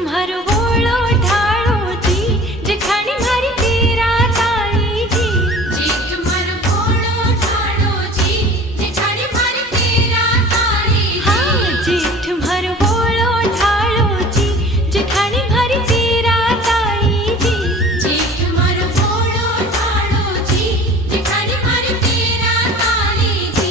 मारो बोलो ढालो जी जेठानी मारी तेरा ताई जी। जेठ मारो बोलो ढालो जी जेठानी मारी तेरा ताई जी। हाँ जेठ मारो बोलो ढालो जी जेठानी मारी तेरा ताई जी। जेठ मारो बोलो ढालो जी जेठानी मारी तेरा ताई जी।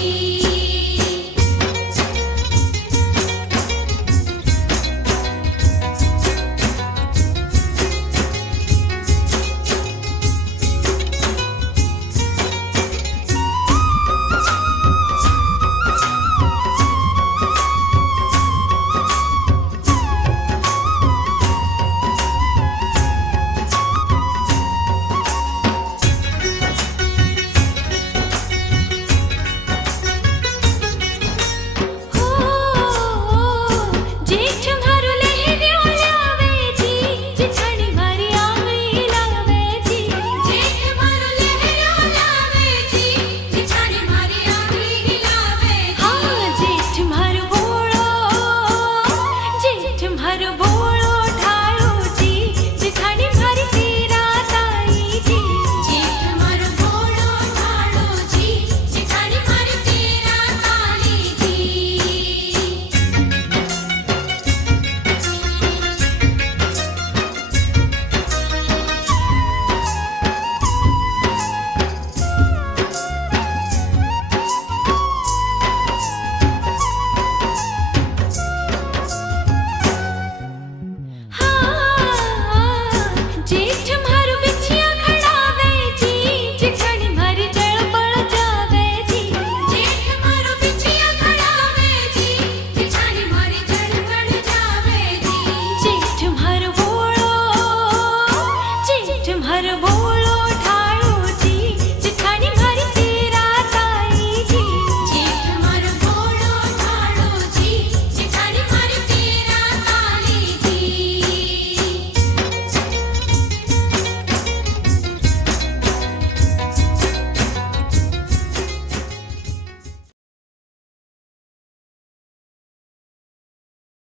जेठ मारो लहरियों लावे जी जेठानी मारी आंगળી लावे जी। जेठ मारो लहरियों लावे जी जेठानी मारी आंगળી लावे जी। हाँ जेठ मारो बोलो